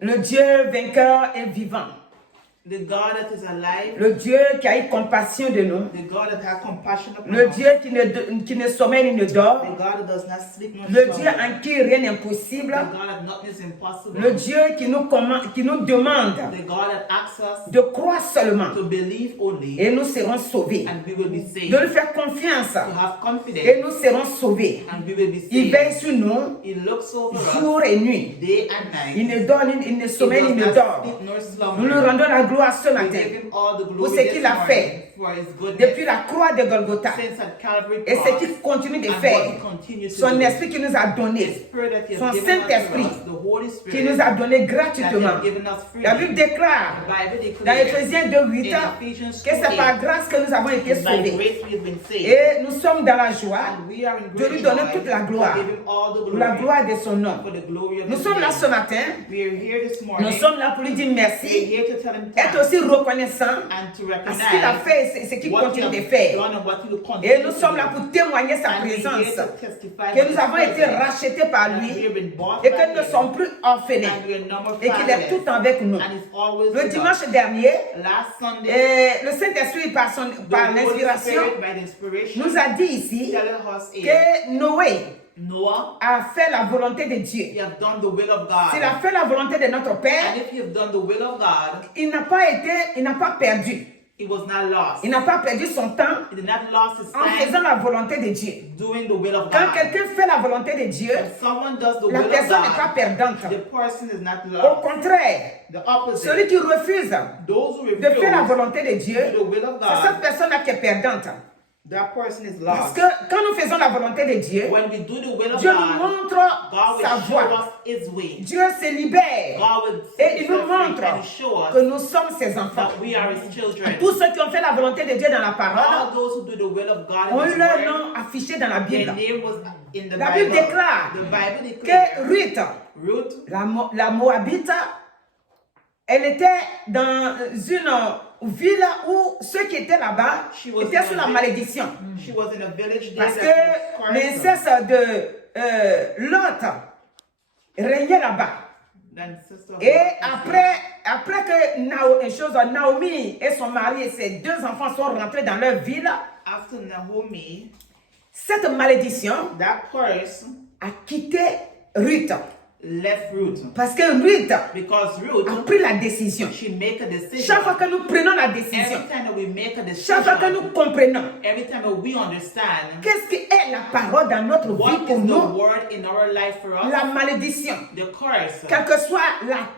Le Dieu vainqueur et vivant. The God that is alive. Le Dieu qui a eu compassion de nous. The God that has compassion upon Le us. Dieu qui ne sommeille ni ne dort. The God that does not sleep nor Le slumber. Dieu en qui rien n'est impossible. The God that nothing is impossible. Le Dieu qui nous demande The God that asks us de croire seulement to believe only et nous serons sauvés. and we will be saved. De lui faire confiance To have confidence et nous serons sauvés. and we will be Il saved. veille sur nous He looks over jour us et nuit. day and night. Il ne dort, il ne He sommeille, does ni ne not dort. sleep nor Nous lui slumber. rendons la gloire ce We matin give him all the pour glory ce this qu'il a morning fait for his goodness depuis la croix de Golgotha since at Calvary et ce cross qu'il continue de and what faire. he continues to Son do. esprit qui nous a The donné, Spirit that he has son given Saint-Esprit unto us, the Holy qui Spirit nous a donné that he gratuitement. has given us freely. La Bible déclare The Bible dans declares Éphésiens 2:8 in Ephesians que c'est par 2:8 grâce que nous avons été by sauvés. grace we have been saved. Et nous sommes dans la joie And we are in de great lui joy donner toute la to gloire give him all the pour la glory gloire de son nom. for the glory of Nous his sommes là name. ce matin, We are here this nous morning. sommes là pour lui dire We are merci, here to tell him être thanks aussi reconnaissant and to à ce qu'il a recognize fait et ce qu'il what he continue de has faire. done and what he will continue Et nous to sommes do. là pour témoigner sa And we are présence, here to testify que of nous his avons été presence, rachetés par that we lui have been bought et by que nous ne him, sommes plus orphelins and we are no more et qu'il est tout fatherless, avec nous. and he's always Le with dimanche us. dernier, Last Sunday, le Saint-Esprit par the par Holy l'inspiration Spirit, by the inspiration, nous a dit ici telling us here, que Noé Noah, a fait la volonté de Dieu. he have done the will of God. S'il a fait la volonté de notre Père, And if he have done the will of God, il n'a pas perdu. he was not lost. Il n'a pas perdu son temps He did not lost his en time faisant la volonté de Dieu. doing the will of Quand God. quelqu'un fait la volonté de Dieu, When someone does the la will of personne n'est pas God, perdante. the person is not Au lost. contraire, The opposite. celui qui refuse Those who de faire la refuse volonté de Dieu, to do the will of c'est cette God, personne-là qui est perdante. that person is Parce lost. que quand nous faisons la volonté de Dieu, When we do the will of Dieu nous God, montre God sa will show voie. us his way. Dieu se libère God will et set il us nous free montre and show que us nous sommes ses enfants. that we are his children. Tous ceux qui ont fait la volonté de Dieu dans la All parole those who do the will of God ont in eu his leur word, nom affiché dans la their Bible. name was in the La Bible Bible. déclare The Bible que declares Ruth, Ruth, la Moabite, elle était dans une ville où ceux qui étaient là-bas She was étaient in sous a la village. malédiction. she was in a village there Parce that que was cursed. l'inceste de Lot régnait là-bas. Then sister Et Lot, après que Naomi et son mari et ses deux enfants sont rentrés dans leur ville, after Naomi, cette malédiction that curse a quitté Ruth. left Ruth. Parce que Ruth Because Ruth, a pris la décision. she make a decision. Chaque fois que nous prenons la décision, Every time that we make a chaque fois que decision, nous comprenons every time that we understand qu'est-ce qui est la parole dans notre vie what pour is the nous, word in our life for us, la malédiction, the curse, quelle que soit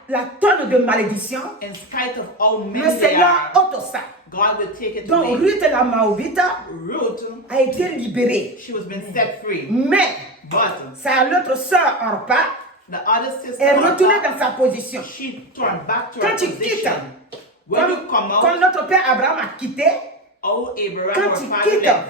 la tonne de malédiction, in spite of how le many they Seigneur are, ôte ça. God will take it Donc away. Ruth la Moabite Ruth, a été libérée. she was been set free. Mais But sa l'autre sœur Orpa the other sister, est retournée dans sa position. she turned back to Quand her tu quittes, position. When you come quand out, notre père Abraham a quitté, oh Abraham, quand our tu father quittes left,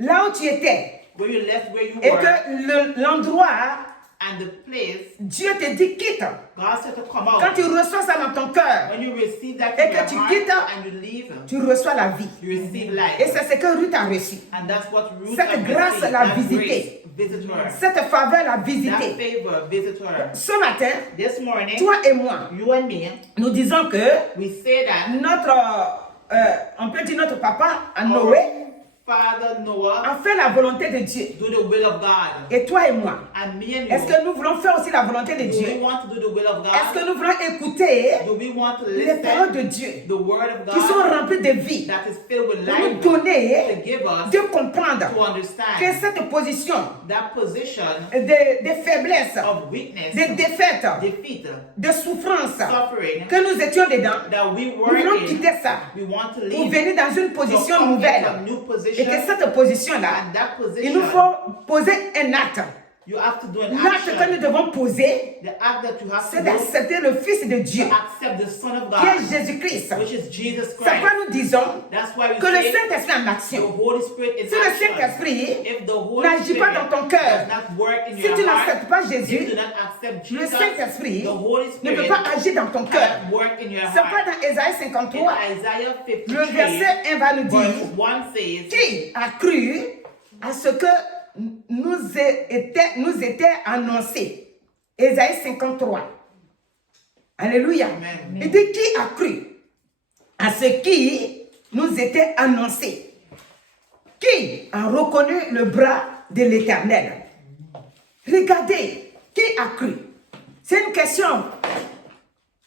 là où tu étais, where you left, where you et were, que l'endroit, and the place, Dieu te dit quitte. God said to come Quand out. tu reçois ça dans ton cœur, When you receive that Et in que your tu heart quittes, and you leave, tu reçois la vie. you receive Et life. c'est ce que Ruth a reçu. And that's what Ruth Cette has grâce received. l'a That visité. grace visit her. Cette faveur l'a That visité. favor visit her. Ce matin, This morning, toi et moi, you and me, nous disons que we say that on peut dire notre papa, our Noé, father Noah a fait la volonté de Dieu. do the will of God. Et toi et moi, And me and est-ce you, que nous voulons faire aussi la volonté de do we Dieu? want to do the will of Est-ce God? que nous voulons écouter Do we want to les paroles listen de Dieu the word of qui sont God remplies de vie that is filled with pour nous life donner to give us de comprendre to que understand cette position that position de faiblesse, of weakness, de défaite, defeat, de souffrance suffering que nous étions dedans, that we nous were voulons in, quitter ça we want to pour leave venir dans une to position come nouvelle. into a new Et position, que cette position-là, and that il nous position, faut poser un acte. you have to do an L'acte que nous action. devons poser, The act that you have c'est to do d'accepter le Fils de Dieu, to accept the Son of qui est God, Jésus-Christ. which is Jesus C'est pourquoi Christ. nous disons That's why we que le say Saint-Esprit est en the action. Holy Spirit is Si le action. Saint-Esprit If the Holy n'agit Spirit pas dans ton cœur, does not work in si your tu heart, n'acceptes pas if Jésus, you do not accept le Jesus, Saint-Esprit the Holy ne Spirit peut pas agir dans ton cœur. cannot work in your C'est pourquoi heart. dans Ésaïe In 53, Isaiah le 53, verset 1 va nous dire verse 1 says, qui a cru à ce que nous était annoncé. Ésaïe 53. Alléluia. Amen. Il dit qui a cru à ce qui nous était annoncé? Qui a reconnu le bras de l'Éternel? Regardez, qui a cru? C'est une question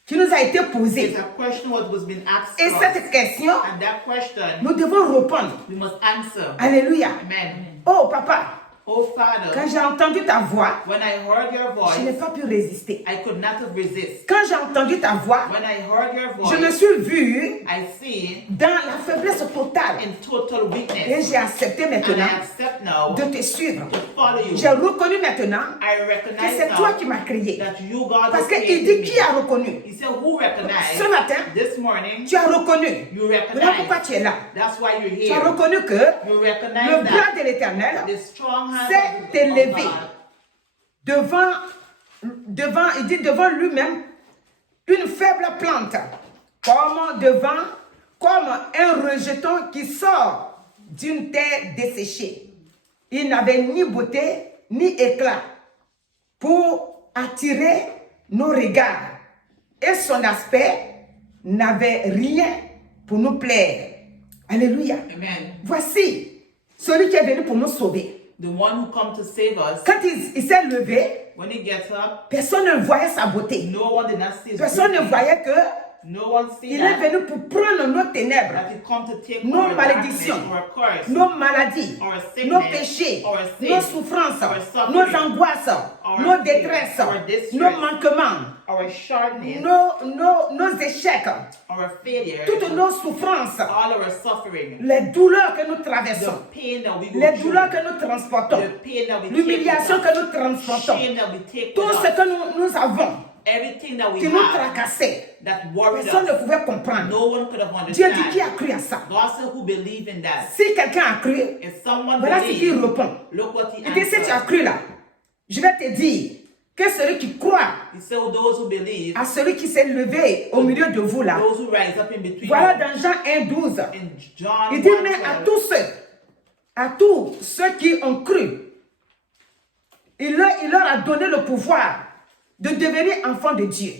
qui nous a été posée. It's a question what was being asked Et us. cette question, And that question, nous devons répondre. we must answer. Alléluia. Amen. Oh papa, Oh Father, quand j'ai entendu ta voix, when I heard your je n'ai voice, pas pu résister. I could not have resist. Quand j'ai entendu ta voix, When I heard your je me voice, suis vue I see dans la faiblesse totale. in total Et weakness. j'ai accepté And maintenant I accept now de te suivre. to follow you. J'ai reconnu maintenant I que recognize c'est toi now qui m'as créé. that you, God, Parce has qu'il created dit me. qui a reconnu. He said, who recognized Ce matin, this morning? tu as reconnu. You Voilà pourquoi recognize. tu es là. That's why you're Tu as here. reconnu que You le recognize bras that de l'Éternel the strong hand s'est of élevé God il dit devant lui-même une faible plante, comme un rejeton qui sort d'une terre desséchée. Il n'avait ni beauté ni éclat pour attirer nos regards, et son aspect n'avait rien pour nous plaire. Alléluia. Amen. Voici celui qui est venu pour nous sauver. The one who come to save us, Quand il s'est levé, when he gets up, personne ne voyait sa beauté. no one did not see his Personne ne beauty. voyait que No one see il est that. venu pour prendre nos ténèbres, That he come to take nos our darkness, malédictions, our curse, nos maladies, our sickness, nos péchés, our sin, nos souffrances, our suffering, nos angoisses, our nos fear, détresses, our distress, nos manquements, our shortness, nos échecs, our failures, toutes nos souffrances, all our suffering, les douleurs que nous the traversons, pain that we go les through, douleurs que nous transportons, the pain that we l'humiliation take que nous with us, transportons, shame that we take tout with ce us, que nous avons everything that we qui nous have tracassait, that worried personne ne us, pouvait comprendre. no one could have Dieu dit qui a understood. cru à ça. God said who believe in that. Si quelqu'un a cru, If someone voilà ce qu'il believes, répond. look what he Il dit si tu as answered. cru là, je vais te dire que celui qui croit He said those who believe, à celui qui s'est levé au milieu de vous là, those who rise up in between voilà you. dans Jean 1,12. In John Il dit mais 1:12, à tous ceux qui ont cru, il leur a donné le pouvoir de devenir enfants de Dieu.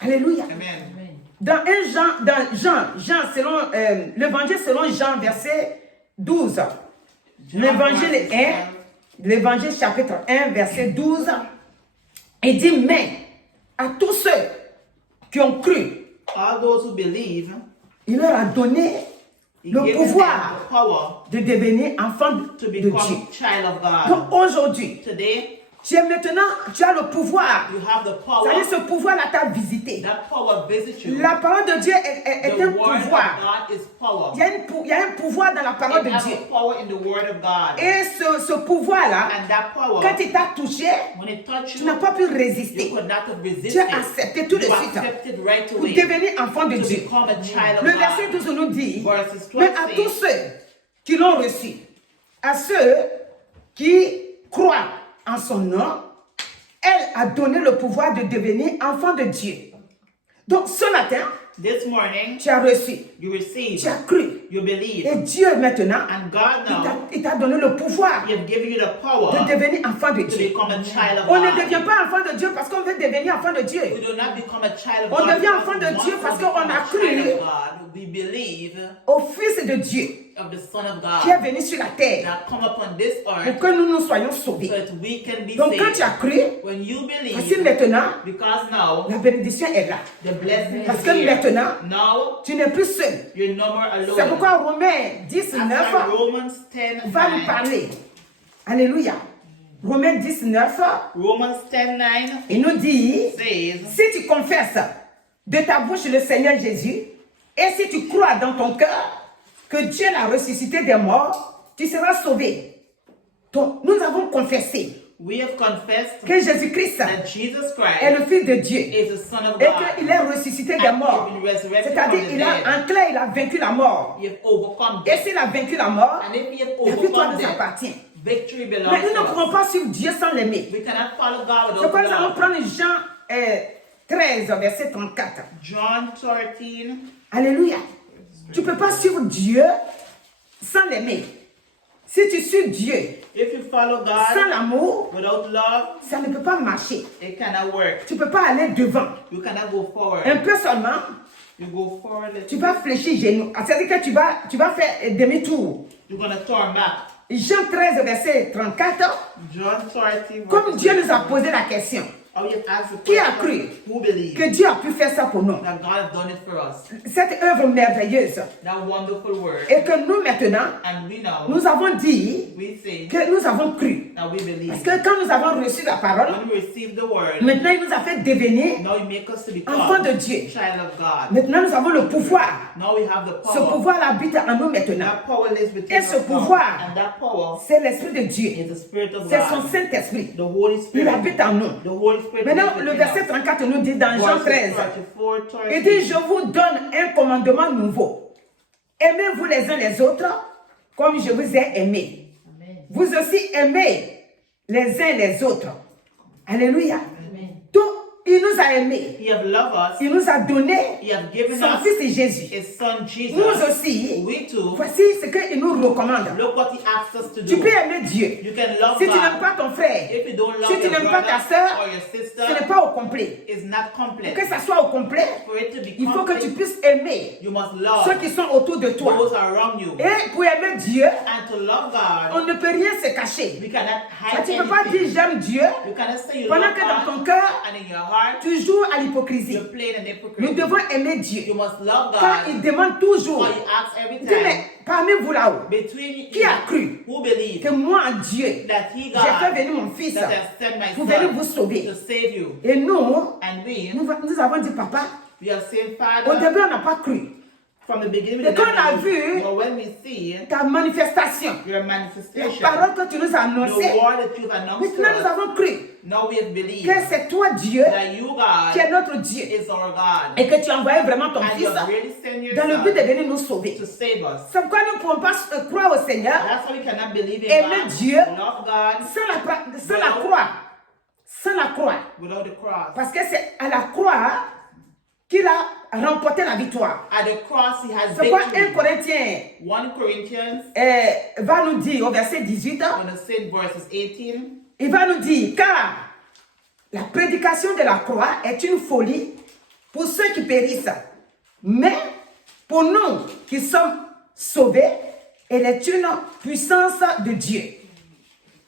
Alléluia. Amen. Dans Jean selon l'évangile selon Jean verset 12. L'évangile 1, l'évangile chapitre 1 verset 12. Il dit mais à tous ceux qui ont cru, All those who believe, il leur a donné he le gave them pouvoir the power de devenir enfants to de Dieu. become child of God. Donc aujourd'hui, Today, tu as le pouvoir. you have the power. C'est-à-dire ce pouvoir-là t'a visité. That power visits you. La parole de Dieu est The un word of pouvoir. God is power. Il y a un pouvoir dans la parole It de has Dieu. a power in the word of God. Et ce pouvoir-là, And that power, quand il t'a touché, when it touched tu you, n'as pas pu you résister. could not have Tu resisted. as accepté tout de You suite accepted right pour away devenir enfant de to Dieu. become a child of Le verset God. 12 nous dit, Verses 12 mais à says, tous ceux qui l'ont reçu, à ceux qui croient en son nom, elle a donné le pouvoir de devenir enfant de Dieu. Donc ce matin, This morning, tu as reçu, you receive, tu as cru. you believe, Et Dieu maintenant, and God now, il t'a donné le pouvoir He has given you the de power devenir enfant de to Dieu. become a child of On ne God. devient pas enfant de Dieu parce qu'on veut devenir enfant de Dieu. We do not become a child of On God. devient because enfant de we want Dieu to parce become qu'on a a cru child of God. We believe Au Fils de Dieu of the Son of qui est God venu sur la terre that come upon this pour earth que nous nous soyons so sauvés. that we can be Donc quand tu as saved. cru, When you voici believe, maintenant, because now la bénédiction est là. the blessing Parce is que here. maintenant, Now tu n'es plus seul. you're no more C'est alone. pourquoi Romains 19 That's why Romans 10 va nous 9. parler. Alléluia. Romains 19, Romans 10 9 il nous dit, says, si tu confesses de ta bouche le Seigneur Jésus, et si tu crois dans ton cœur que Dieu l'a ressuscité des morts, tu seras sauvé. Donc, nous avons confessé we have confessed que Jésus-Christ that Jesus est Christ le Fils de Dieu is the Son of et God. qu'il est ressuscité des And morts. he has been resurrected C'est-à-dire, from the il a, dead. en clair, il a vaincu la mort. He has overcome Et death. s'il a vaincu la mort, And if he has la victoire overcome nous death, appartient. victory belongs Mais nous ne to pouvons us. pas suivre Dieu sans l'aimer. We cannot follow God C'est without pourquoi nous allons love. prendre Jean 13, verset 34. John 13. Alléluia. Tu ne peux pas suivre Dieu sans l'aimer. Si tu suis Dieu, If you follow sans God l'amour, without love, ça ne peut pas marcher. it cannot work. Tu ne peux pas aller devant. You cannot go forward. Un peu seulement, You go forward. tu vas fléchir genou. C'est-à-dire que tu vas faire demi-tour. You're going to turn back. Jean 13, verset 34. John 13. Comme Dieu nous a posé la question, Oh, you ask the qui a question, cru who believes que Dieu a pu faire ça pour nous? that God has done it for us? Cette œuvre merveilleuse. That wonderful word. Et que nous maintenant, And we know, nous avons dit we say que nous avons cru. that we believe. Parce que quand nous avons reçu la parole, When we receive the word, maintenant il nous a fait devenir now He make us to become enfants de Dieu. child of God. Maintenant nous avons le pouvoir. Now we have the Ce power. pouvoir habite en nous maintenant. That power lives within Et us ce now. pouvoir, And that power c'est l'Esprit de Dieu. is the Spirit of C'est son God. Saint-Esprit. The Holy Il Spirit. habite en nous. The Holy Spirit Maintenant, lives le within verset us. 34 nous dit dans Jean Verses 13, 34, il dit, je vous donne un commandement nouveau. Aimez-vous les uns les autres comme je vous ai aimé. Vous aussi aimez les uns les autres. Alléluia. Tout, il nous a aimés. He have loved us. Il nous a donné He have given son us Fils Jésus. His Son Jesus. Nous aussi, We too. voici ce qu'il nous recommande. Look what He asks us to Tu do. peux aimer Dieu. You can love Si tu God. n'aimes pas ton frère, If you don't love si tu your n'aimes pas ta brother soeur, or your sister, ce n'est pas au complet. it's not complete. Que ça soit au complet, For it to be il faut que tu complete, puisses aimer you must love ceux qui sont autour de toi. those around you. Et pour aimer Dieu, And to love God, on ne peut rien se cacher. we cannot hide Tu ne peux pas dire anything. j'aime Dieu You cannot say you pendant love que dans God ton cœur, and in your heart tu joues à l'hypocrisie. you're playing an Nous hypocrite. devons aimer Dieu. You must love Quand il God. demande toujours, Or you ask every dis, mais time parmi vous là-haut, between qui a cru who believes que moi, Dieu, that He j'ai fait God venir mon fils that has sent my pour venir vous Son sauver. to save you. Et nous, And we avons dit, papa, we have said, au Father, début, on n'a pas cru. from the beginning, Et we quand on a never vu knew. But when we see Ta manifestation, your la manifestation, parole que tu nous as annoncée, the word that you've announced to maintenant nous us, avons cru now we have believed que c'est toi, Dieu, that you, qui est God, notre Dieu. is our God. Et que tu as envoyé vraiment ton And fils you have really sent your dans le but de Son venir nous sauver. to save us. C'est pourquoi nous ne pouvons pas croire au Seigneur That's why we cannot believe in Aimer God, Dieu. love God sans la croix. Sans la croix. without the cross. Parce que c'est à la croix qu'il a remporté la victoire. At the cross, He has C'est pourquoi 1 victory. Corinthiens 1 Corinthians, va nous dire au verset 18, I'm going to say verses 18. il va nous dire, car la prédication de la croix est une folie pour ceux qui périssent. Mais pour nous qui sommes sauvés, elle est une puissance de Dieu.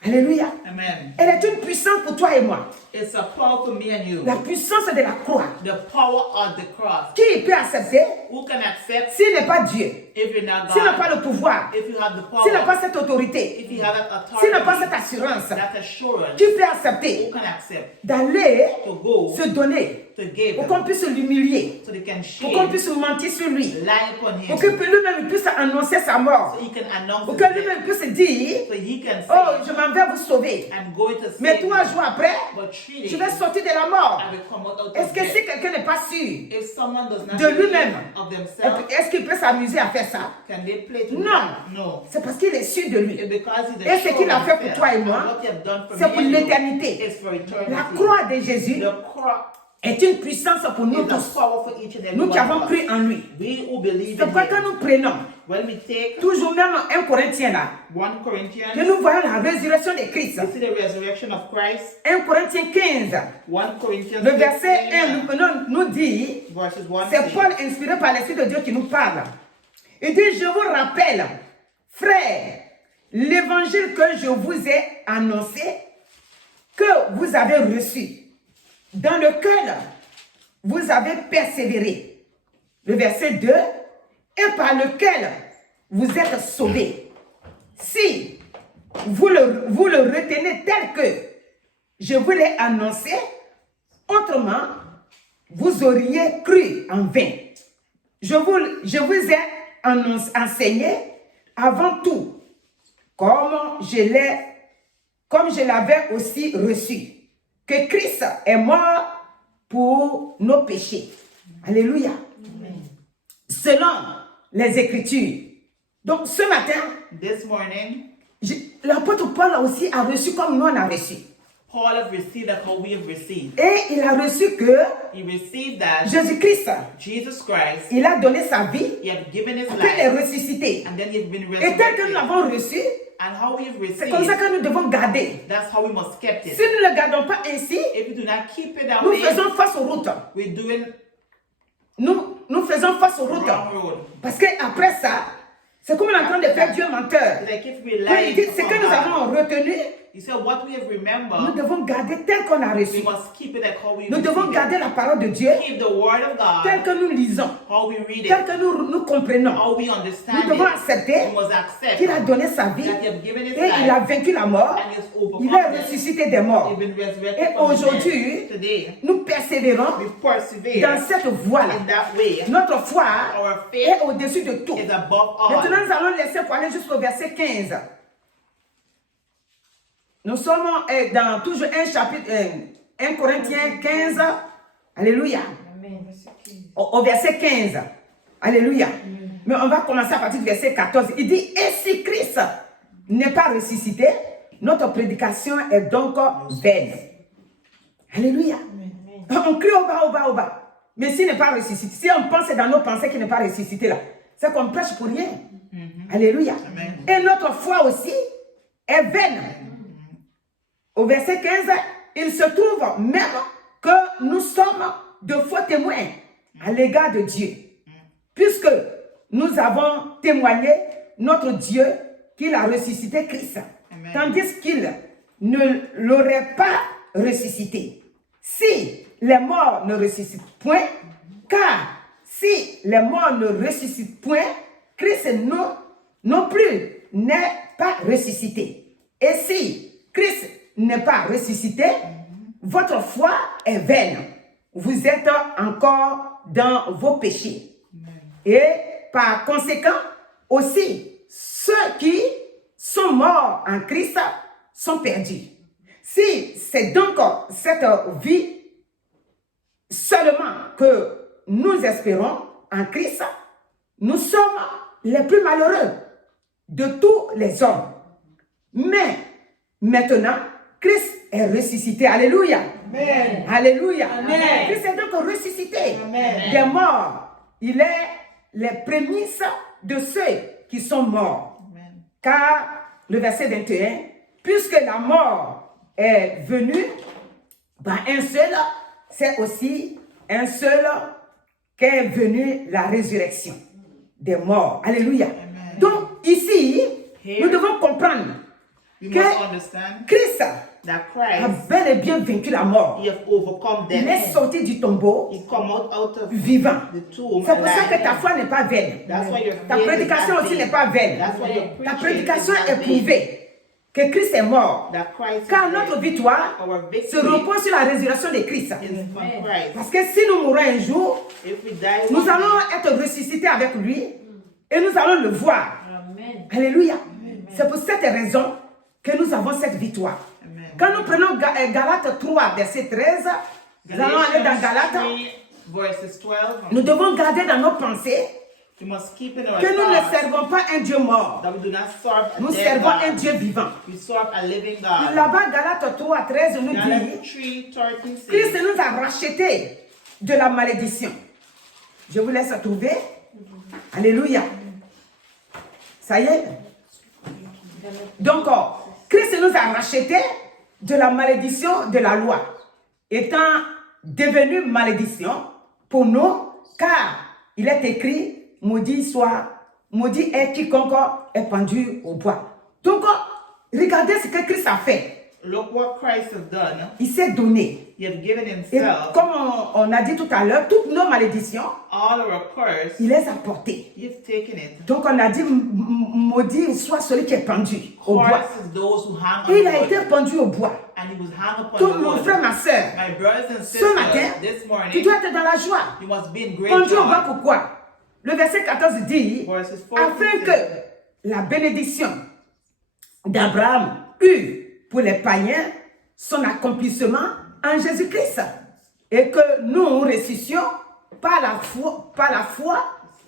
Alléluia. Amen. Elle est une puissance pour toi et moi. It's a power for me and you. La puissance de la croix. The power of the cross. Qui peut accepter Who can accept s'il n'est pas Dieu? if you're not S'il n'a pas God? le pouvoir? If you have the S'il n'a power, pas cette autorité? if you have that S'il n'a pas authority, cette assurance? that assurance, Qui peut accepter who can accept d'aller to go se donner to give pour qu'on puisse l'humilier, so they can pour qu'on shame, puisse mentir sur lui, lie upon pour him, que lui-même puisse annoncer sa mort, so he can announce pour his que death, lui-même puisse dire, so he can oh, say, je m'en vais vous sauver. I'm going to Mais save 3 you, jours après, but 3 je days vais sortir de la mort. I will come out Est-ce of que death. si quelqu'un n'est pas sûr, If someone does not de believe lui-même, of themselves, est-ce qu'il peut s'amuser à faire ça? can they play to Non. that? No. C'est parce qu'il est sûr de lui. It's because he's Et ce qu'il a fait pour himself, toi et and moi, what he has done for c'est me pour and you l'éternité. is for eternity. La croix de Jésus The cross est une puissance pour nous is a tous. power for each and every Nous one qui avons of us. cru en lui. We who believe C'est in pourquoi quand him, nous prenons, when we take toujours même 1 Corinthiens là, 1 Corinthians, que nous voyons la résurrection de Christ. we see the resurrection of Christ. 1 Corinthiens 15, 1 Corinthians le verset 15, 1 nous dit, verses 1 c'est Paul inspiré par l'Esprit de Dieu qui nous parle. Il dit, je vous rappelle, frères, l'évangile que je vous ai annoncé, que vous avez reçu, dans lequel vous avez persévéré. Le verset 2, et par lequel vous êtes sauvés. Si vous le retenez tel que je vous l'ai annoncé, autrement, vous auriez cru en vain. Je vous ai enseigné avant tout, comme je l'avais aussi reçu, que Christ est mort pour nos péchés. Alléluia. Amen. Selon les Écritures. Donc ce matin, This morning, l'apôtre Paul aussi a reçu comme nous on a reçu. Paul have received that how we have received. Et il a reçu que He received that Jésus-Christ, Jesus Christ, il a donné sa vie, he have given his qu'il est life, ressuscité. and then he has been Et tel que nous resurrected. l'avons reçu, And how we have c'est comme ça received, que nous devons garder. that's how we must keep Si it. nous ne le gardons pas ainsi, If we do not keep it that nous way, faisons face aux routes. we're doing Nous faisons face aux routes. wrong road. Parce qu'après ça, c'est comme on est en train de faire Dieu menteur. It's like if we Quand il lie, dit, ce que nous God, avons retenu, he said what we have nous remembered, devons garder tel qu'on a we reçu. must keep it like how we Nous devons receive garder it. la parole de Dieu Keep the word of tel God, que nous lisons, how we read tel it, que nous comprenons. how we Nous understand devons it. accepter We must accept qu'il a that donné sa vie he has given his et il a life vaincu la mort. and he has Il overcome est death. ressuscité des He's morts. been resurrected Et from the aujourd'hui, dead. Today, nous persévérons we dans persevere cette voie-là. in that way. Notre foi Our faith est au-dessus de tout. is above all. Maintenant, nous allons laisser pour aller jusqu'au verset 15. Nous sommes dans toujours un chapitre, 1 Corinthiens 15. Alléluia. Au verset 15. Alléluia. Mais on va commencer à partir du verset 14. Il dit, et si Christ n'est pas ressuscité, notre prédication est donc vaine. Alléluia. On crie au bas, au bas, au bas. Mais s'il n'est pas ressuscité, si on pense dans nos pensées qu'il n'est pas ressuscité là, c'est qu'on prêche pour rien. Alléluia. Amen. Et notre foi aussi est vaine. Au verset 15, il se trouve même que nous sommes de faux témoins à l'égard de Dieu. Puisque nous avons témoigné notre Dieu qu'il a ressuscité Christ. Amen. Tandis qu'il ne l'aurait pas ressuscité. Si les morts ne ressuscitent point, car si les morts ne ressuscitent point, Christ non plus n'est pas ressuscité. Et si Christ n'est pas ressuscité, votre foi est vaine. Vous êtes encore dans vos péchés. Et par conséquent, aussi, ceux qui sont morts en Christ sont perdus. Si c'est donc cette vie seulement que nous espérons en Christ, nous sommes les plus malheureux de tous les hommes. Mais maintenant, Christ est ressuscité. Alléluia. Amen. Alléluia. Amen. Christ est donc ressuscité Amen. des morts. Il est les prémices de ceux qui sont morts. Amen. Car le verset 21, puisque la mort est venue par un seul, c'est aussi un seul qu'est venue la résurrection des morts. Alléluia. Amen. Donc ici, nous devons comprendre We que must understand Christ that a Christ, bel et bien vaincu la mort. he have overcome Il est death. sorti du tombeau He come out of vivant. the tomb. C'est pour ça que alive. ta foi n'est pas vaine. That's why your Ta faith is prédication not aussi vain. n'est pas vaine. That's why your Ta preaching prédication is not est vain. prouvée que Christ est mort. That Christ Car is notre dead. victoire Our se victory repose sur la résurrection de Christ. is from Christ. Parce que si nous mourons un jour, If we die nous one allons day, être ressuscités avec lui et nous allons le voir. Amen. Alléluia. C'est pour cette raison que nous avons cette victoire. Amen. Quand nous prenons Galates 3, verset 13, nous allons aller dans Galates. 3, verses 12. Nous devons garder dans nos pensées We must keep in our que nous ne thoughts servons pas un Dieu mort. that we do not serve a Nous dead servons un God. Dieu vivant. We serve a living God. Là-bas, Galates 3, 13 nous Galatians dit 3:13 Christ says, nous a rachetés de la malédiction. Je vous laisse trouver. Alléluia. Ça y est. Donc, Christ nous a rachetés de la malédiction de la loi, étant devenu malédiction pour nous, car il est écrit, maudit est quiconque est pendu au bois. Donc, regardez ce que Christ a fait. look what Christ has done. Il s'est donné. He has given Et himself comme on a dit tout à l'heure, toutes nos malédictions, all our curse. il les a portées. He's taken it. Donc, on a dit, maudit soit celui qui est pendu au bois. Curse is those who hang on Et il the a été wood. pendu au bois. And he was hung upon Donc, the mon wood. frère, ma soeur, My brothers and ce matin, sisters, this tu morning, dois être dans la joie. you must be in great Pendu au bois, joy. pourquoi? Le verset 14 dit, Verses 14 afin que la bénédiction d'Abraham eût pour les païens son accomplissement en Jésus-Christ. Et que nous ressuscions par la foi,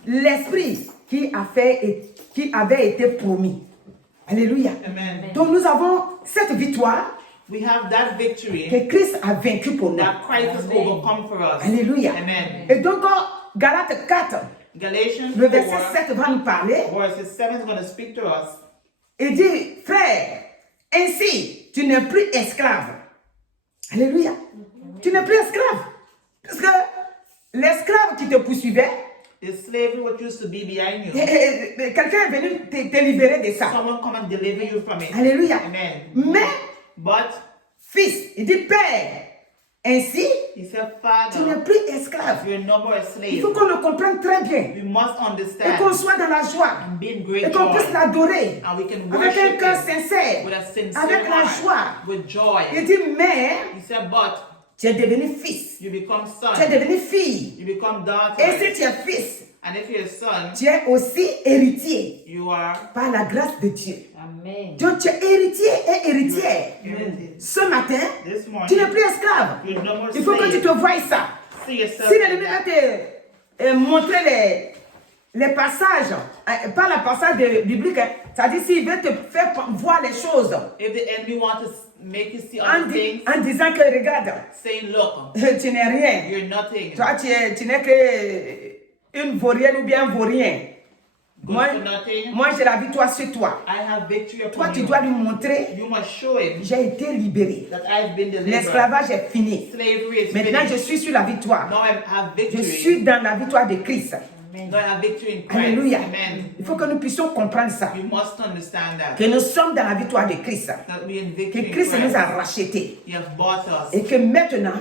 l'Esprit qui avait été promis. Alléluia. Amen. Donc nous avons cette victoire We have that victory que Christ a vaincu pour nous. that Christ has overcome for us. Alléluia. Amen. Et donc, Galates 4, Galatians le verset 4, 7 va nous parler. verse 7 is going to speak to us. Il dit, frère, ainsi, tu n'es plus esclave. Alléluia. Tu n'es plus esclave. Parce que l'esclave qui te poursuivait, The slavery what used to be behind you. quelqu'un est venu te libérer de ça. Someone come and deliver you from it. Alléluia. Amen. Mais, But fils, il dit, père, ainsi, he said, tu n'es Father, plus esclave. you're no more a Il slave. faut qu'on le comprenne très bien. We must Et qu'on understand soit dans la joie. and be in Et great qu'on joy. puisse l'adorer. And we can Avec un worship cœur him sincère. with a sincere Avec la heart, joie. with joy. Il dit, mais, He said, but tu es devenu fils. you become Tu es son, devenu fille. you become daughter. Et si tu es fils, And if you're a son, tu es aussi héritier you are par la grâce de Dieu. Amen. Donc tu es héritier et héritière. heritage. Ce matin, This tu morning, n'es plus esclave. you're no more Il faut que tu slave. te voies ça. See yourself Si like l'ennemi va that. te montrer les passages, pas le passage biblique, c'est-à-dire s'il veut te faire voir les choses If the enemy wants to make you see en, other things, en disant que regarde, saying, look, tu n'es rien. you're nothing, Toi, tu n'es que une vaurienne ou bien un vaurien. good Moi, for nothing. moi j'ai la victoire sur toi. I have victory Toi, upon tu you. dois lui montrer, You must show him j'ai été libéré. that I've been delivered. L'esclavage est fini. Slavery is Maintenant, je finished. suis sur la victoire. Now I have Je victory. suis dans la victoire de Christ. Now I have victory in Christ. Alléluia. Amen. Il faut que nous puissions comprendre ça. You must understand that. Que nous sommes dans la victoire de Christ. That we in Que victory in Christ nous Christ. a rachetés. He has bought us. Et que maintenant,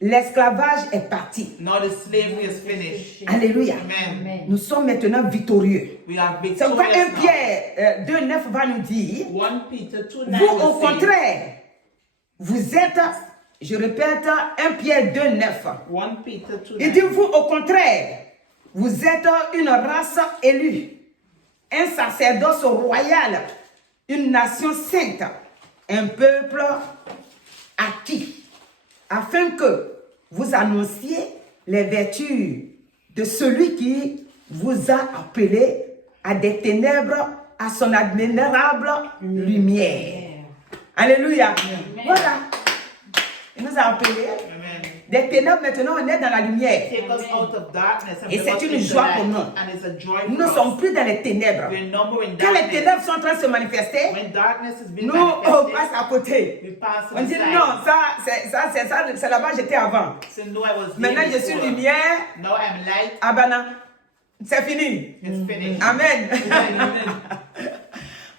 l'esclavage est parti. Now the slavery is finished. Alléluia. Amen. Nous sommes maintenant victorieux. We are C'est pourquoi 1 victorious now. Pierre 2,9 va nous dire, 1 Peter 2:9 vous au will say, contraire, vous êtes, je répète, 1 Pierre 2,9. 1 Peter Il dit, 2:9. vous au contraire, vous êtes une race élue, un sacerdoce royal, une nation sainte, un peuple acquis, afin que vous annonciez les vertus de celui qui vous a appelé à des ténèbres à son admirable lumière. Alléluia. Voilà. Il nous a appelés Amen. des ténèbres, maintenant on est dans la lumière. Take us out of darkness and Et bring c'est us une into joie light. pour nous. And it's a joy Nous ne for sommes us. plus dans les ténèbres. We're no more in Quand les darkness. ténèbres sont en train de se manifester, When darkness has been nous, on passe manifested, à côté. we pass to On the dit side. non, c'est là-bas j'étais avant. So no, I was Maintenant there je suis before. lumière. Now I'm light. Ah ben non, c'est fini. It's finished. Amen.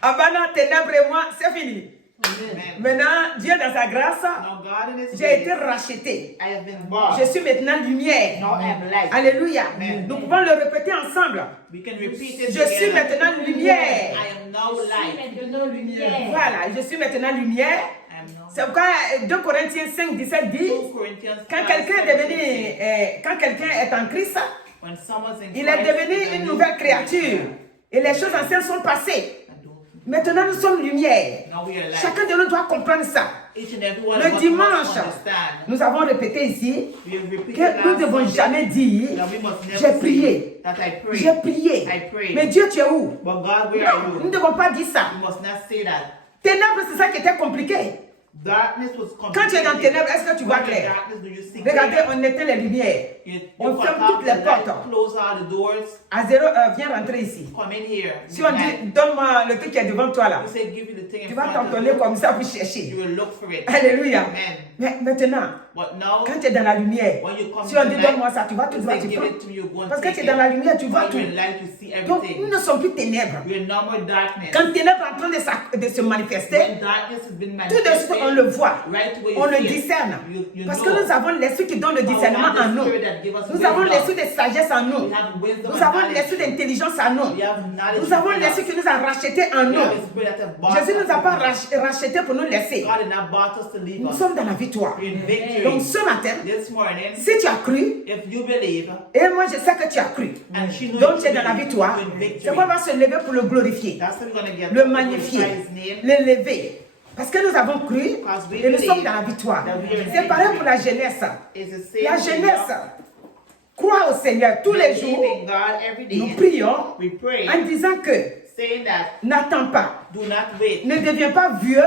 Ah ben non, ténèbres et moi, c'est fini. Amen. Maintenant, Dieu dans sa grâce, Now God in His j'ai été grace, racheté. I have been bought. Je suis maintenant lumière. Now I am light. Alléluia. Amen. Nous pouvons le répéter ensemble. We can repeat it Je suis together. maintenant lumière. I am now light. Maintenant lumière. Voilà, je suis maintenant lumière. I am now C'est pourquoi 2 Corinthiens 5, 17 dit, 2 Corinthians quand 5, quelqu'un est 17. devenu, quand quelqu'un est en Christ, When someone's in il est Christ, devenu he's a une new nouvelle creature. créature. Et les choses anciennes sont passées. Maintenant, nous sommes lumière. Now we are light. Chacun de nous doit comprendre ça. Each and every one Le of us must dimanche, understand. nous avons répété ici We have repeated que nous ne last devons Sunday jamais dire that we must never j'ai say prié, that I prayed. j'ai prié. I prayed. Mais Dieu, tu es où? But God, where are Non, nous ne you? devons pas dire ça. You must not say that. Ténèbres, c'est ça qui était compliqué. Darkness was Quand tu es dans complicated. ténèbres, est-ce que tu vois When you're in clair? darkness, do you see Regardez, clear? on éteint les lumières. On You ferme cut toutes off les the light, portes. close all the doors, À 0 heure, viens rentrer ici. come in here. Si on midnight. dit, donne-moi le truc qui est devant toi là, We say, give you the thing tu in vas front of t'entonner you. comme ça pour chercher. You will look for it. Alléluia. Amen. Mais maintenant, But now, quand tu es dans la lumière, when you come si on dit tonight, donne-moi ça, tu vas tout we droit, say, tu give prends. it to me, you go and Parce que take tu es it. dans la lumière, tu vois When tout. you're in light, you see Donc, nous everything. ne sommes plus ténèbres. We're no more darkness. Quand ténèbres est en train de se manifester, When darkness has been tout de suite on le voit. right away On you le see it. discerne. You Parce know. que nous avons l'esprit qui donne le Our discernement God, en the nous. Spirit that give us Nous avons wisdom. l'esprit de sagesse en nous. We have wisdom Nous and avons knowledge. l'esprit d'intelligence en nous. We have knowledge Nous avons within l'esprit us. qui nous a rachetés en We nous. have a spirit that has bought Jésus ne us. nous a pas rachetés pour nous laisser. God did not bought us to leave Nous us. sommes dans la victoire. We're in victory. Donc ce matin, This morning, si tu as cru, if you believe, et moi je sais que tu as cru, and she knows donc tu es you dans la believe, victoire, you're in victory. c'est quoi va se lever pour le glorifier, That's how we're going to get le to magnifier, glorify His name. l'élever. Parce que nous avons cru Because we et nous sommes believe dans la victoire. that we are in C'est pareil victory. pour la jeunesse. It's the same La thing. jeunesse croit au Seigneur tous les Believe jours. in God every Nous day. prions We pray, en disant que saying that n'attends pas, do not wait. ne deviens pas vieux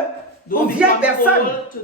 aux Don't vieilles become personnes old to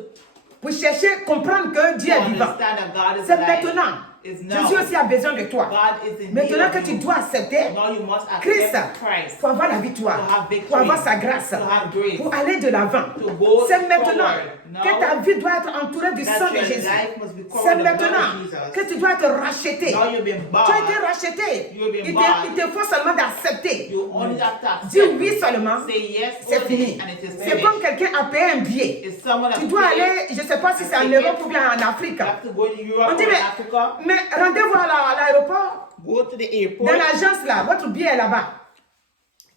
pour chercher, comprendre que Dieu est vivant. understand that God is C'est alive. maintenant. It's Jésus now. aussi a besoin de toi. God is in Maintenant need que of tu you. dois accepter Now you must Christ accept Christ pour avoir la victoire, to have victory, pour avoir sa grâce, to have grace, pour aller de l'avant. to go C'est maintenant forward. Now que ta vie doit être entourée du that sang de your Jésus. life must be covered C'est with the blood maintenant of Jesus. que tu dois être racheté. Now you've been Tu as été bought. racheté. You've been Il bought. te faut seulement d'accepter. You only have to Dis accept. oui seulement. Say yes C'est only, fini. and it is C'est finished. comme quelqu'un a payé un billet. It's someone that Tu dois paid. aller, je ne sais pas si c'est en Europe ou bien en Afrique. You have to go to On Europe dit, or Africa. mais rendez-vous à l'aéroport. Go to the airport. Dans l'agence là, votre billet est là-bas.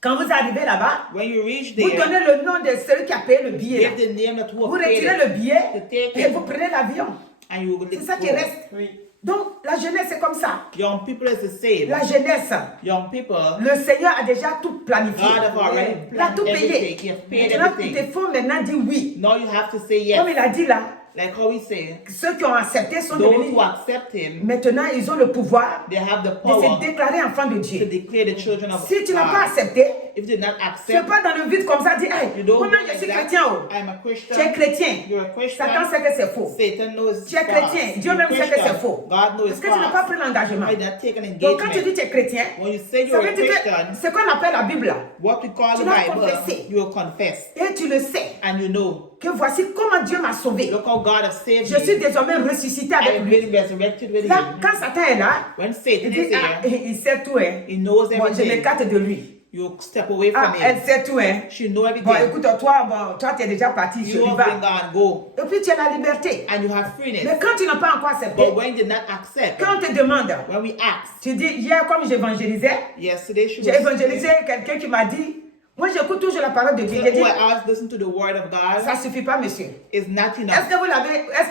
Quand vous arrivez là-bas, When you reach vous there, donnez le nom de celui qui a payé le billet. Là. give the name that Vous was paid retirez le billet to take et it, vous prenez l'avion. and you will C'est ça qui go. reste. Donc la jeunesse c'est comme ça. Young people is the same. La jeunesse, Young people, le Seigneur a déjà tout planifié. God have already Il a tout planned payé. everything. He has paid Maintenant, il everything. te faut maintenant dire oui. Now you have to say yes. Comme il a dit là, Like how we say, ceux qui ont accepté sont those devenus. who accept Him, Maintenant, ils ont le pouvoir they have the de power se déclarer enfants de to Dieu. declare the children of Si tu n'as pas God. accepté, If you did not tu ne accept, pas dans le vide comme ça, dis, hey, you don't moi-même go je suis like that. chrétien. Oh. I'm a Tu es Christian. chrétien. You're a Christian. Satan sait que c'est faux. Satan knows Tu es it's chrétien. false. Dieu You're même sait que Christian. c'est faux. God knows Parce it's que tu n'as pas false. pris l'engagement. I did not take an Donc quand tu engagement. dis tu es chrétien, When you say ça you're veut a dire que Christian, ce qu'on appelle la Bible là, what we call tu the dois Bible, confesser. you will confess. et tu le sais, And you know, que voici comment Dieu m'a sauvé. look how God has saved Je suis me. désormais ressuscité avec I've lui. been resurrected with Là, Him. quand Satan est là, When Satan il is dit, ah, here, il sait tout, hein. he knows Bon, je everything. m'écarte de lui. You step away Ah, from elle him. sait tout, hein. She know Bon, everything. écoute, toi, tu es déjà parti, je You lui have been va. gone, go. Et puis tu as la liberté. And you have freedom. Mais quand tu n'as pas encore accepté, But when you did not accept, quand on te demande, when we asked, tu dis, hier, comme j'évangélisais, yesterday she j'ai was évangélisé quelqu'un qui m'a dit, moi j'écoute toujours la parole de Dieu. J'ai dit, who I asked, listen to the word of God, ça suffit pas, monsieur. is not Est-ce enough. que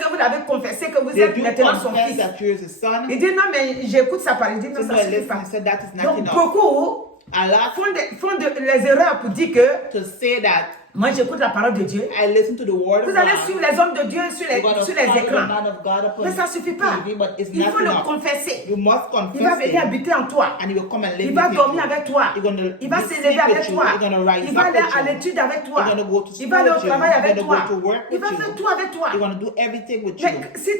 vous l'avez confessé que vous Did êtes you maintenant son confess fils? that you're his son? Il dit, non, mais j'écoute sa parole. Il dit, non, So ça no, suffit listen, pas. he said that is not Donc, enough. beaucoup A lot font les erreurs pour dire que to say that moi j'écoute la parole de Dieu. I listen to the word Vous of allez God. suivre les hommes de Dieu sur You're gonna les follow the écrans. man of God upon Mais ça ne suffit pas. TV, but it's Il not faut le enough. confesser. You must Il va confess venir him, habiter en toi. and he will come and live Il va with dormir you. avec toi. He's gonna Il va be s'élever sleep avec with you. toi. He's gonna rise Il va up aller with à you. l'étude avec toi. He's gonna go to Il va aller au school with you. travail He's avec gonna toi. go to work Il with va you. faire tout avec toi. He's gonna do everything with you. Mais si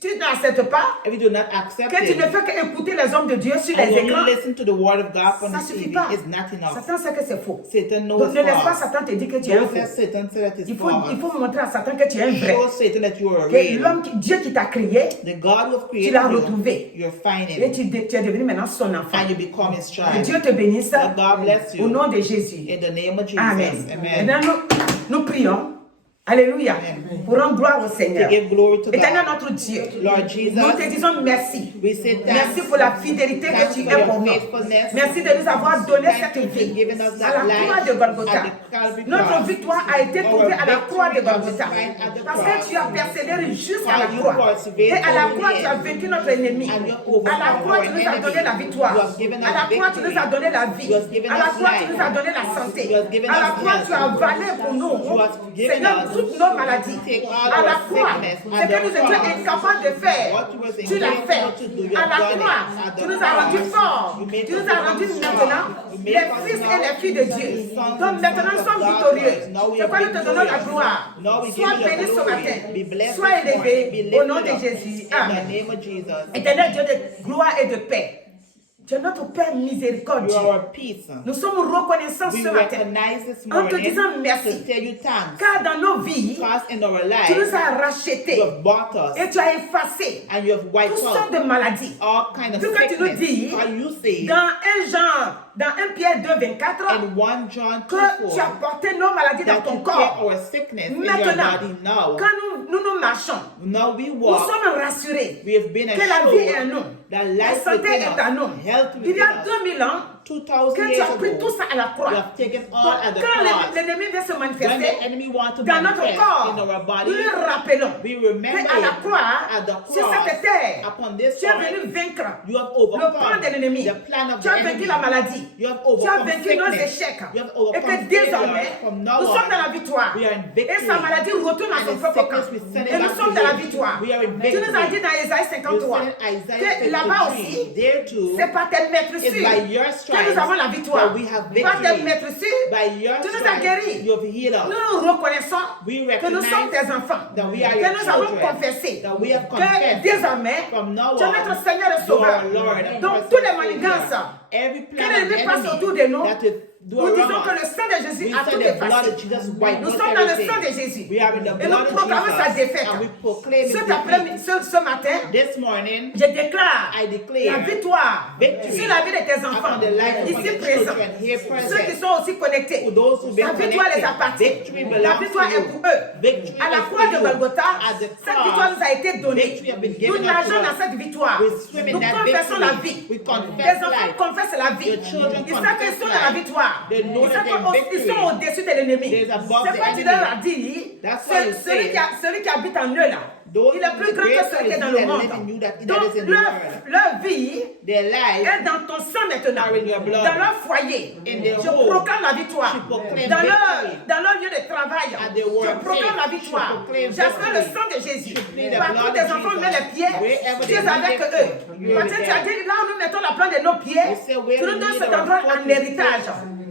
tu n'acceptes pas, If you do not accept que tu ne him, fais qu'écouter les hommes de Dieu sur and les when you écrans, listen to the word of God on ça the ne suffit TV, pas. it's not enough. Satan sait que c'est faux. Satan knows Donc ne laisse it's pas false. Satan te dire que tu es un Don't faux. let Satan say that it's Il false. faut montrer à Satan que tu es un vrai. Show Satan that you are Que real. l'homme, Dieu qui t'a créé, The God who has tu l'as created retrouvé. you, you're finding Et him, tu es devenu maintenant son enfant. and you become his Que child. Dieu te bénisse. That God bless Au you. nom de Jésus. In the name of Jesus. Amen. Amen. Maintenant, nous prions. Alléluia. Amen. Pour rendre gloire au To Seigneur. give glory to Éternel God. notre Dieu. Lord Jesus, Nous te disons merci. we say thanks. Merci pour la fidélité que Thanks tu for es your pour nous. faithfulness. Merci de nous avoir donné Thank cette you for vie giving us à that la croix life de Golgotha. at the Calvary Notre cross. victoire a été Our trouvée à la croix de victory was Golgotha. found at the Parce cross. que tu as persévéré jusqu'à la While you croix. persevered Et à la till croix, the tu as end. vaincu notre ennemi. And you À la overcome croix, our tu nous as donné la enemy. victoire. You have given À us la croix, tu nous as victory. donné la vie. You have given À la us croix, tu life. nous as donné la santé. You have given À la us croix, health. tu as avalé pour nous, You have given Seigneur, us- toutes nos maladies. Take all À la our croix, sickness ce at que the nous étions cross. incapables de faire, What you was tu l'as fait. incapable to do, you À have la done it. croix, At the tu nous as rendus cross, forts. you made Tu nous us as rendus strong. maintenant You les made us fils now et les filles de Dieu. sons Donc and maintenant, nous daughters sommes of God. victorieux. Now we C'est pourquoi are nous te donnons la victorious. gloire. Now we give Sois you the béni ce glory. matin. Be blessed Sois this morning. élevé Be au nom lifted de up. Jésus. In the Amen. name of Jesus. Éternel Dieu de gloire et de paix. Tu es notre Père You miséricordieux. are our peace. Nous sommes reconnaissants We ce matin. recognize this En te morning disant to merci. tell you thanks. Car dans nos vies, Because in our tu nous lives, as you rachetés have bought us et tu as effacé and you have wiped toutes sortes out de maladies. all kind of Vu que tu nous sickness. dis, How you say dans 1 Jean, dans 1 Pierre 2, 24, in 1 John 2, que tu as 4, porté nos maladies dans that ton you take corps. our sickness in your Maintenant, body now. quand nous marchons, Now we nous walk, sommes rassurés we have been que la vie est en assured nous. that La life santé within est en us, nous. health Il y within a us. 2000 ans, 2000 que tu years as pris ago, tout ça à la croix. you have taken Donc, all at the quand cross. l'ennemi vient se When manifester the enemy wants to dans notre manifest corps, in our nous body, lui rappelons we que remember à la croix, at the sur cross, cette terre, upon this tu es earth, venu vaincre you have le plan overcome de l'ennemi. the plan of Tu the as vaincu enemy. la maladie. You have Tu as overcome vaincu nos sickness. échecs. You have Et overcome que désormais, failure. From now nous sommes dans on, la victoire. we are in Et victory. sa maladie retourne à And son the propre camp. sickness, we send it Et nous back sommes to dans la him. victoire. We are in Tu nous as victory. dit dans Isaïe 53 You said in Isaiah que là-bas victory. aussi, There too, c'est par tes maîtres it's sûrs by your que stripes nous avons la victoire. that we have Par tes victory. maîtres sûrs, By your tu nous as stripes, guéris. you have healed us. Nous reconnaissons We que nous sommes tes recognize enfants, that we are que your nous avons children, confessé that we have que confessed désormais, from now tu es on, notre Seigneur et you are Sauveur. our Lord and Donc, personal toutes les Savior. manigances Every que plan of l'ennemi the passe autour de enemy nous, that will do nous disons around que us. le sang de Jésus We a say tout the blood effacé. of Jesus wiped Nous out sommes dans le everything. sang de Jésus. We are in the Et nous blood of proclamons sa Jesus, défaite. and we proclaim his Cet defeat. après-midi, ce matin, This morning, je déclare I declare la victoire victory sur la vie de tes enfants, upon the life of ici your présents, children here present. ceux qui sont aussi connectés. For those who've been La victoire les connected, appartient. victory La belongs victoire to est you. pour eux. Victory À la is croix for de you. Golgotha, At the cette cross, victoire nous a été donnée. victory has been Nous given nageons unto us. dans cette victoire. We swim in Nous that confessons victory. la vie. We confess Tes enfants life. confessent la vie. Your children Ils savent qu'ils confess sont dans la life. victoire. They know Ils that savent they're qu'ils victory. sont au-dessus de l'ennemi. There's above C'est the quoi tu enemy. leur as dit? That's why you say, Celui qui habite en eux là. Those Il est plus grand que greater celui qui est is dans he le that monde. live in you that Donc is in the world. leur vie Their life est dans ton sang maintenant. are in your blood. Dans leur foyer. In their Je home. proclame la victoire. She proclaims Dans victory. leur lieu de travail. At their Je workplace. proclame la She victoire. proclaims J'espère le victory. sang de Jésus. She plead the Partout blood tes of enfants Jesus. mettent les pieds. Wherever Tu they es lay avec their eux. foot, you're Parce que tu as there. dit là où nous mettons la plante de nos pieds. We say where Tu we nous donnes lay cet our endroit foot, en we héritage.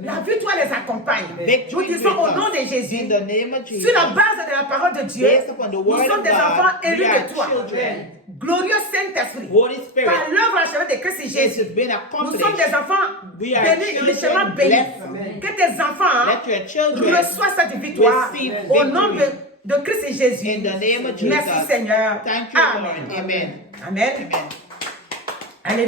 La victoire les accompagne. Nous Victory disons au with nom us. de Jésus. In the name of Jesus. Sur la base de la parole de Dieu, Based upon the nous word sommes of des God, enfants élus we are de toi. children. Glorieux Saint-Esprit, Holy Spirit, par l'œuvre achevée de Christ it Jésus, has been nous accomplished. sommes des enfants We are bénis, children richement bénis. blessed. Que tes enfants Let your children reçoivent cette victoire receive au nom victory. de Christ Jésus. In the name of Jesus. Merci Seigneur. Thank you, Amen. Lord. Amen. Amen. Amen.